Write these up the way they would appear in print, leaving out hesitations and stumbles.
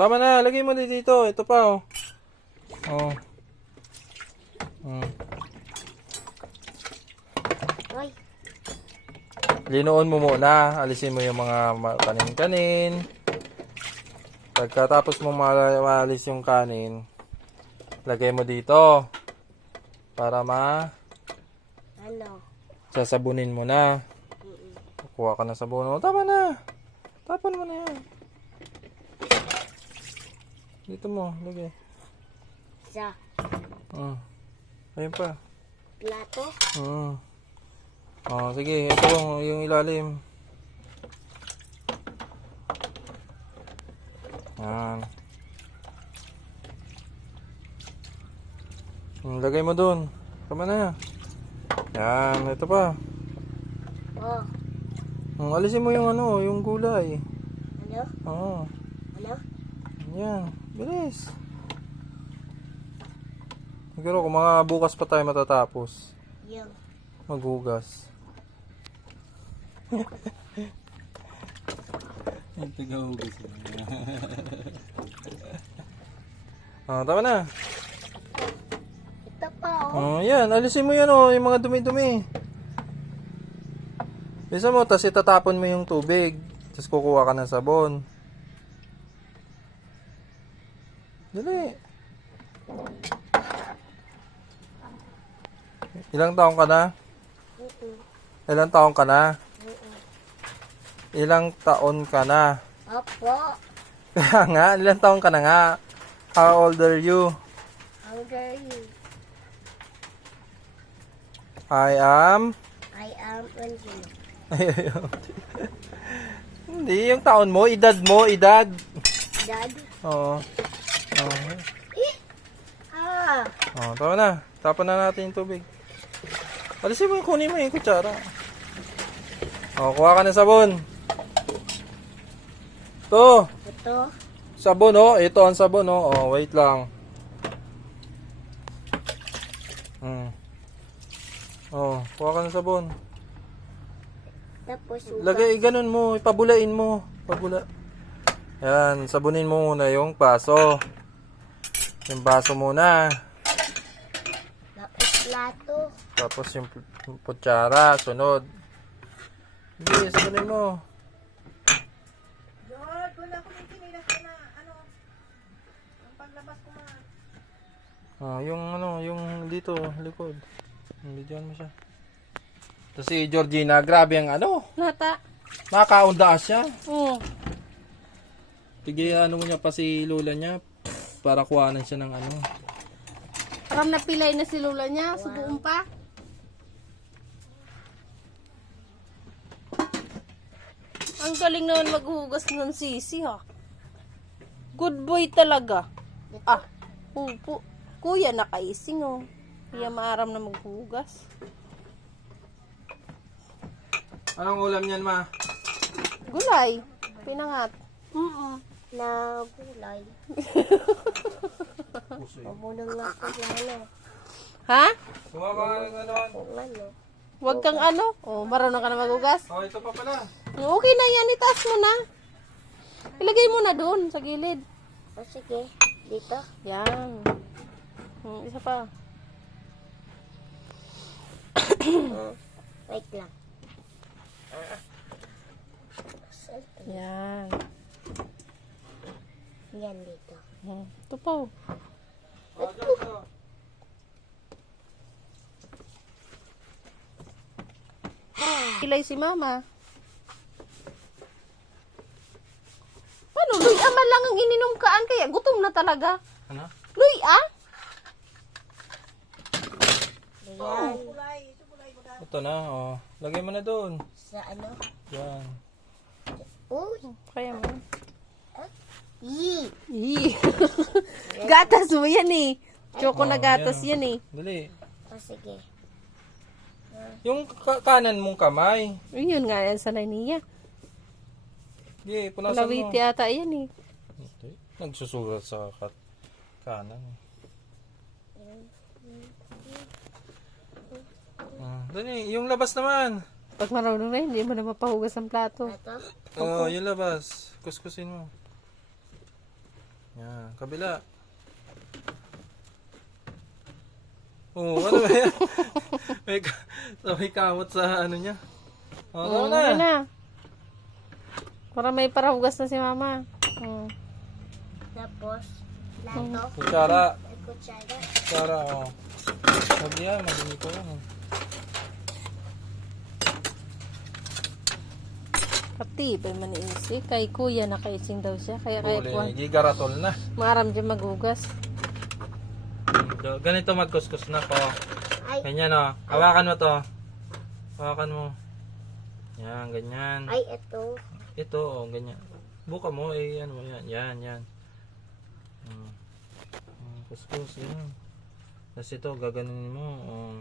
Tama na, lagay mo dito. Ito pa, oh. Oh. Uy. Linuon mo muna. Alisin mo yung mga kanin-kanin. Pagkatapos mo maalis yung kanin, lagay mo dito. Para Ano? sasabunin mo na. Kuha ka ng sabon. Oh, tama na. Tapon mo na yan. Dito mo, lagay. Sa Ayun pa. plato? Sige. Ito yung ilalim. Yan. Lagay mo dun. Tama na. Yan. Ito pa. Alisin mo yung yung gulay. Ano? Ano? Yan. Bilis. Siguro kung mga bukas pa tayo matatapos. Yung. Maghugas. Yung tagahugas. Tama na. Ito pa, Yan. Alisin mo yan, yung mga dumi-dumi. Bisa mo, tapos itatapon mo yung tubig. Tapos kukuha ka ng sabon. Dali. Ilang taong ka na? Ilang taong ka na? Ilang taon ka na? Opo. Kaya nga, ilang taong ka na nga? How old are you? How dare you? I am... I am Angelo. Hindi, yung taon mo, edad mo, edad. Dad? Oo. Tama na. Tapan na natin yung tubig. Alisin mo yung kunin mo yung kutsara. Kuha ka ng sabon. Ito. Ito? Sabon, ito ang sabon, wait lang. Kuha ka ng sabon. Tapos Lagay, ganun mo, ipabulain mo. Pabula. Yan, sabunin mo muna yung baso. Yung baso muna. Tapos plato. Tapos yung kutsara, sunod. Hindi, sabunin mo. George, wala ko ng kinilas ko na, ang paglabas ko na. Yung dito, likod. Bidyoan mo siya. Tapos si Georgina, grabe ang Nata. nakakaundaas siya. Oo. Tigil mo niya pa si lola niya para kuhanan siya ng Parang napilay na si lola niya. Subuon pa. Ang galing naman maghugas ng sisi, ha. Good boy talaga. Upo. Kuya, nakaising, oh. Kuya maaram na maghugas. Anong ulam niyan, ma? Gulay. Pinangat. Na gulay. Pamunang nga ko yan, Ha? Sumama ka ng Ano? Huwag kang marunong ka na maghugas? ito pa pala. Okay na yan, itaas mo na. Ilagay mo na doon, sa gilid. Sige. Dito? Yan. Isa pa. Wait lang. Yan. Yan dito. Ito pa. Ilay si mama. Ano, luya man lang ang ininom kaan kaya gutom na talaga. Ano? Luya? Yan. Ito na, lagay mo na doon. Sa ano? Yan. Uy. Kaya mo. Yee. Gatas mo yan eh. Choco na gatas yan eh. Dali. Sige. Yung kanan mong kamay. Yun nga yan sa niya. Sige, punasan mo. Lawiti ata yan eh. Hindi. Nagsusulat sa kanan. Dali, yung labas naman. Pag marunong na, hindi mo na mapahugas ang plato. Ito? Yung labas. Kuskusin mo. Yan, kabila. Oo, ano ba yan? may kamot sa ano niya. Oo, tama Okay na. na. Para may parahugas na si mama. Tapos, plato. Kutsara. May kutsara. Kutsara, oh. Huwag yan, madumi ko yan. Pati, ba man isi. Kay kuya nakaising daw siya. Kaya kuha. Gigaratol na. Maaram dyan maghugas. Ganito magkuskus na ko. Ay, Ganyan, oh. Hawakan mo to. Hawakan mo. Yan, ganyan. ay, ito. Ito, oh, ganyan. Buka mo, ano mo yan. Yan. Kuskus, yan. Tapos ito, gaganin mo. Oh.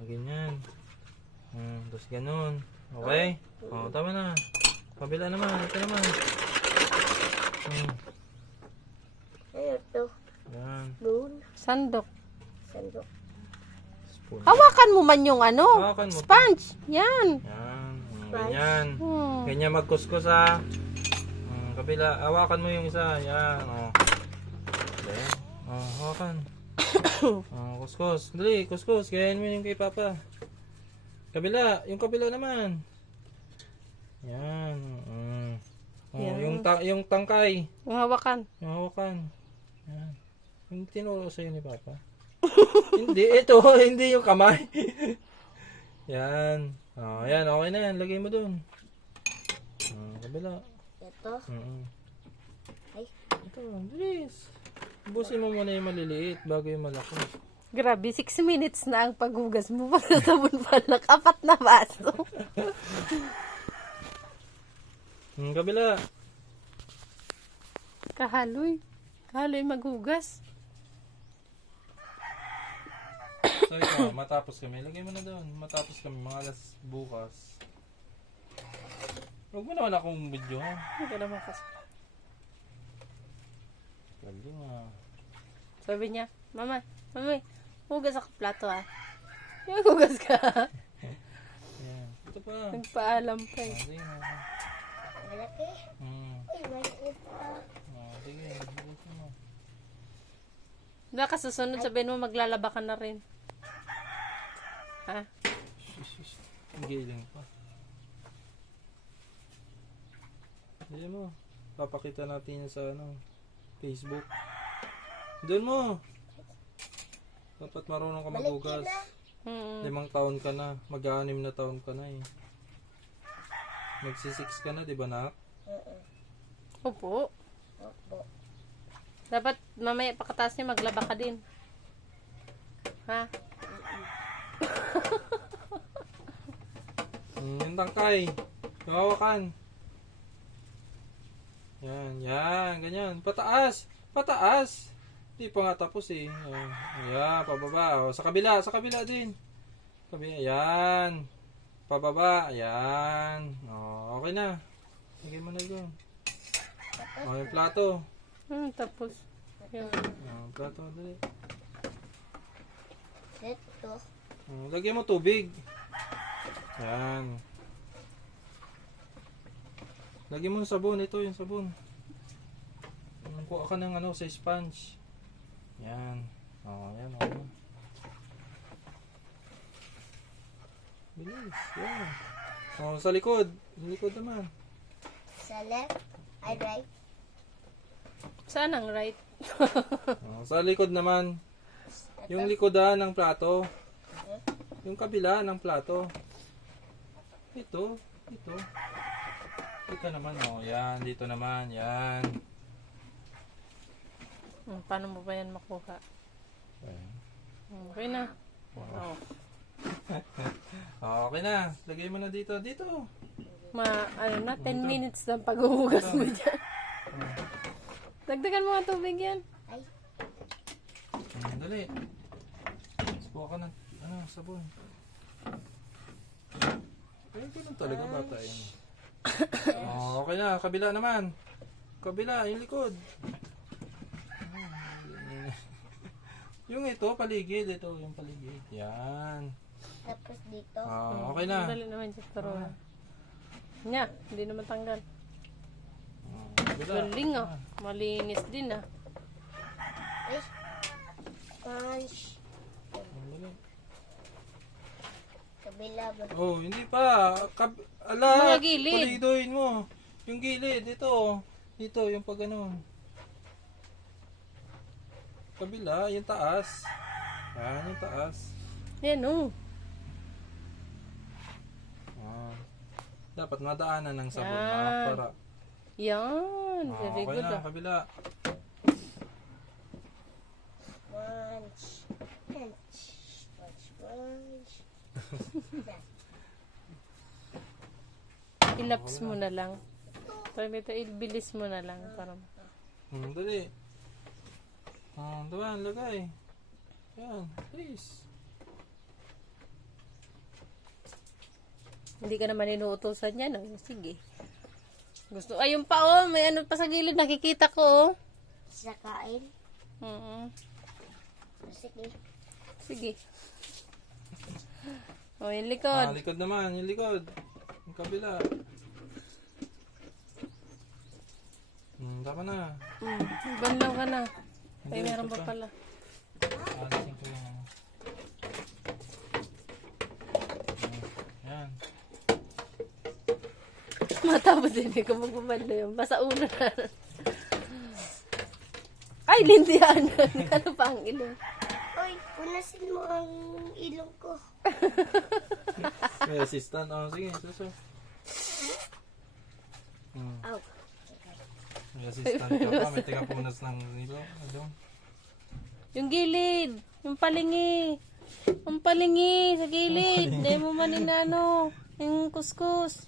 Ganyan. Tapos ganun. Okay? Oh, tama na. Kabila naman, ito naman. Ay, ito. Yan. Spoon. Sandok. Sandok. Spoon. Hawakan mo man yung ano. Hawakan mo. Sponge. Yan. Yan. Ganyan. Hmm. Ganyan magkuskus ha. Kabila. Hawakan mo yung isa. Yan. Oh. Okay. Oh, hawakan. Kuskus. Dali, kuskus. Gayahin mo yung kay Papa. Kabila. Yung kabila naman. Yan. Yan. Yung tangkay. Yung hawakan. Yung hawakan. Yan. Yung tinuro sa'yo ni Papa. Hindi. Ito. Hindi yung kamay. Yan. Oh, yan. Okay na yan. Lagay mo dun. Kabila. Ito. Ay. Ito. Bilis. Ubusin mo muna yung maliliit bago yung malaki. Grabe, 6 minutes na ang paghugas mo para sabon palak. 4 na baso. Kabila. Kahaloy. Kahaloy maghugas. So ito, matapos kami. Lagay mo na doon. Matapos kami. Mga alas bukas. Huwag mo naman akong video ha. Hindi ka naman kasi. Galing ah. Sabi niya, Mama, hugas ako plato ah. Yung hugas ka. Yan. Ito pa. Nagpaalam pa eh. Sige na. Malaki. Ay, maliit pa. Sige. Ubusin mo. Baka susunod sabihin mo maglalaba ka na rin. Ha? Ang giling pa. Hindi mo. Papakita natin yan sa Facebook. Doon mo. Dapat marunong ka maghugas. 5 taon ka na. Mag-6 na taon ka na eh. Magsi-6 ka na, di ba nak? Opo. Opo. Dapat mamaya pagkataas niya maglaba ka din. Ha? Yung tangkay. Yung hawakan. Yan, ganyan. Pataas! Pataas! Hindi pa nga tapos eh. Ayan, pababa. O, sa kabila din. Kabila, yan. Pababa, yan. O, okay na. Lagay mo na doon. O, yung plato. Tapos. Yung Plato, dali. Ito. O, lagyan mo tubig. Yan. Lagyan mo ng sabon. Ito yung sabon. Kuha ka ng sa sponge. Yan. Yan. Bilis. Yan. Sa likod. Sa likod naman. Sa left. Ay, right. saan ang right? Sa likod naman. Yung likodan ng plato. Yung kabila ng plato. Ito. Ito naman. Yan. Dito naman. Yan. Paano mo ba yan makuha? Okay na. Oh. Okay na. Lagay mo na dito. Dito. 10 minutes na paghuhugas mo dyan. Dagdagan mo ang tubig yan. Ay. Dali. Subukan ka ng sabon. Ayun ganun talaga bata yan. Okay na. Kabila naman. Kabila. Yung likod. Yung ito, paligid. Ito, yung paligid. Yan. Tapos dito. Okay na. Dali naman dyan. Pero, hindi naman tanggal. Kabila. Galing ah. Malinis din ah. Ay. Sponge. Dali. Kabila ba? Oh, hindi pa. Ala, Mga gilid. pulidoin mo. Yung gilid, ito. Dito, yung pag ganun. Kabila, yung taas. Yan, yung taas. Yan oh. Ah. Dapat madaanan ng sabon Yan. na para. Yan. Ah, Very okay good na, ah. kabila. Sponge. Sponge. Sponge. Ilaps mo na lang. Sabi ito, ibilis mo na lang. Para... Dali. Diba, lagay. Yan, please. Hindi ka naman inuutosan yan. Oh. Sige. Gusto, ayun pa oh. May ano pa sa gilid. Nakikita ko oh. Sa kain. Sige. Sige. Oh, yung likod. Likod naman, yung likod. Yung kabila. Tama na. Banlaw ka na. Hindi, Ay, meron ito pa pala. Alisin ko yung... Yan. Matapos hindi ko magbabanlaw yun. Basta ulo na. Ay, lindihan. Ano pa ang ilong? Oy, punasin mo ang ilong ko. May assistant. Sige, suso. Aw. May assistant ka pa. May tigapunas ng ilong. Ano? Yung gilid. Yung palingi. Ang palingi sa gilid. Hindi mo maninano. Yung kuskus.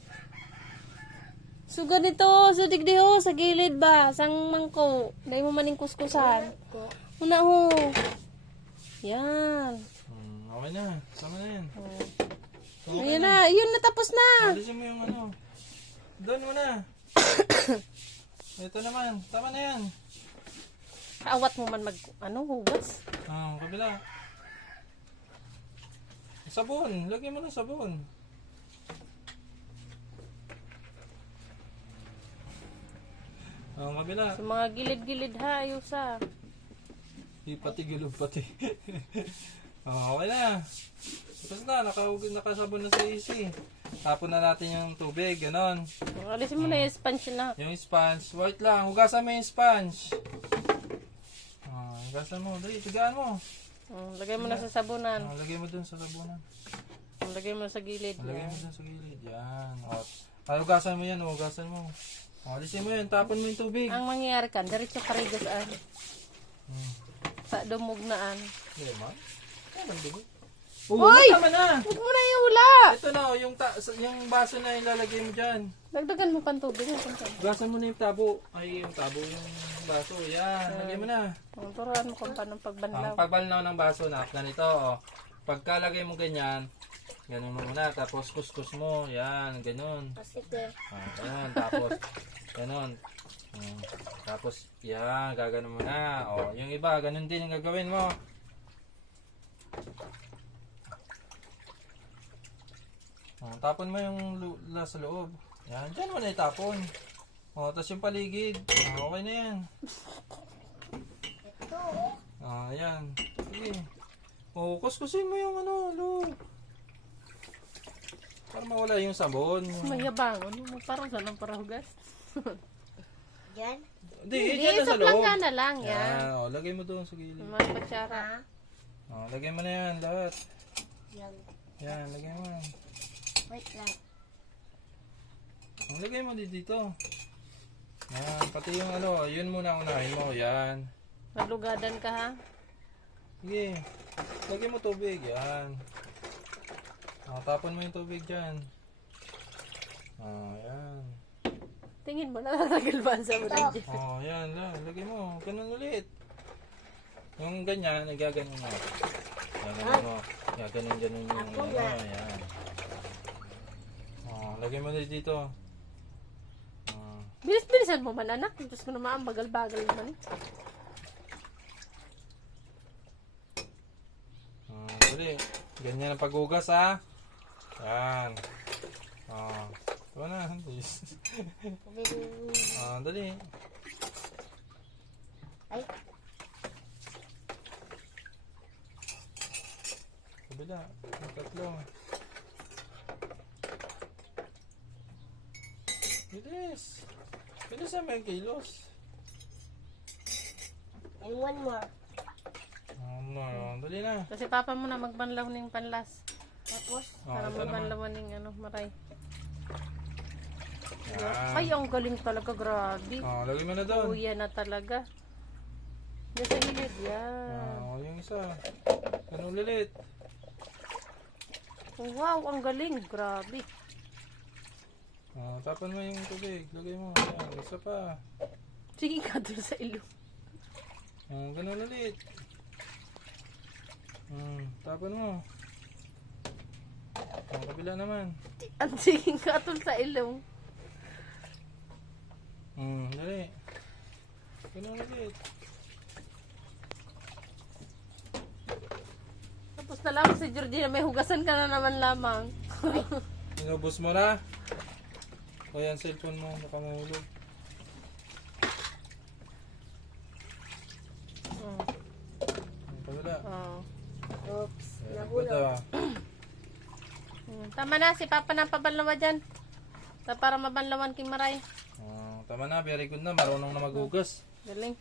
So ganito. So digdiho sa gilid ba? Sang mangko. Hindi mo maning kuskusan. Una ho. Yan. Okay na. Tama na yan. Ayan na. Yun na. Tapos na. Alisin mo yung ano. Doon mo na. Ito naman. Tama na yan. Kaawat mo man hugas. Kabila. Sabon. Lagyan mo ng sabon. Kabila. Sa mga gilid-gilid ha. Ayusa. Pati gulog pati. Okay na. Tapos na. Nakasabon na sa AC. Tapon na natin yung tubig. Ganon. Alisin mo na yung sponge na. Yung sponge. White lang. Hugasan mo yung sponge. Hugasan mo. Dali. Tigaan mo. Lagay mo na sa sabunan. Lagay mo dun sa sabunan. Lagay mo sa gilid. Lagay mo dun sa gilid. Yan. Hugasan mo yan. Hugasan mo. Alisin mo yun. Tapon mo yung tubig. Ang mangyayari kan, diretso ka rin saan. Sa dumugnaan. Hindi man. Kailan dugo? Hoy! Tama na. Huwag mo na iula! Ito na. Yung baso na ilalagay mo dyan. Dagdagan mo pang tubig. Hugasan mo na yung tabo. Ay, yung tabo. Yung baso. Yan. Lagay mo na. Turuan mo kung paano pagbanlaw. Ang pagbalnaw ng baso na ganito. Pagkalagay mo ganyan, ganun mo muna. Tapos kuskus mo. Yan. Ganun. Sige. Ganun. Tapos ganun. Tapos yan. Gaganon mo na. Yung iba, ganun din yung gagawin mo. Tapon mo yung sa loob. Yan. Diyan mo na itapon. Tapos yung paligid. Okay na yan. Ito. Yan. Sige. Kuskusin mo yung loob. Para mawala yung sabon. Mayabangon mo. Parang saan para hugas. Yan. Hindi, Hindi, dyan na sa sa loob. plangga na lang yan. Yan. Lagay mo doon sa gilid. Mga kutsara. Lagay mo na yan lahat. Yan. Yan, lagay mo. Wait lang. Lagay mo dito. Yan, pati yung yun muna unahin mo. Yan. Nalugadan ka ha. Sige. Lagay mo tubig. Yan. Tapon mo yung tubig dyan. Yan. Tingin mo, natatagal ba ang sabunan dyan? Yan lang. Lagay mo. Ganun ulit. Yung ganyan, nagaganyan mo. Ganun mo. Ganun yung yan. Lagay mo ulit dito. Bilis-bilisan mo man anak. Diyos ko naman, ang bagal-bagal naman. Dali. Ganyan ang paghugas ha. Yan. Tama na. Dali. Ay, Kabila. Yung tatlo. Bilis. Bilis na may kilos. and one more. Dali na. Kasi papa mo na magbanlaw ng panlas. Tapos, Para ito naman. mabanlawan ng maray. Yan. Ay, ang galing talaga. Grabe. Lagay mo na doon. Kuya na talaga. Diyan sa gilid. Yan. Yung isa. Ganun ulit. Wow, ang galing. Grabe. Tapan mo yung tubig. Lagay mo. Yan. Isa pa. Sige ka doon sa ilong. Ganun ulit. Tapan mo. Kabila naman. Ang sige ka doon sa ilong. Dali. Ganun ulit. Tapos na lang si Georgina, may hugasan ka na naman lamang. Inubos mo na. O yan, cellphone mo. Baka mahulog. Kabila. Oh. oops, Good nahulog. Tama na, si Papa na pabanlawan dyan. Para mabanlawan kay Maray. Tama na, very good na. Marunong na maghugas. Galing.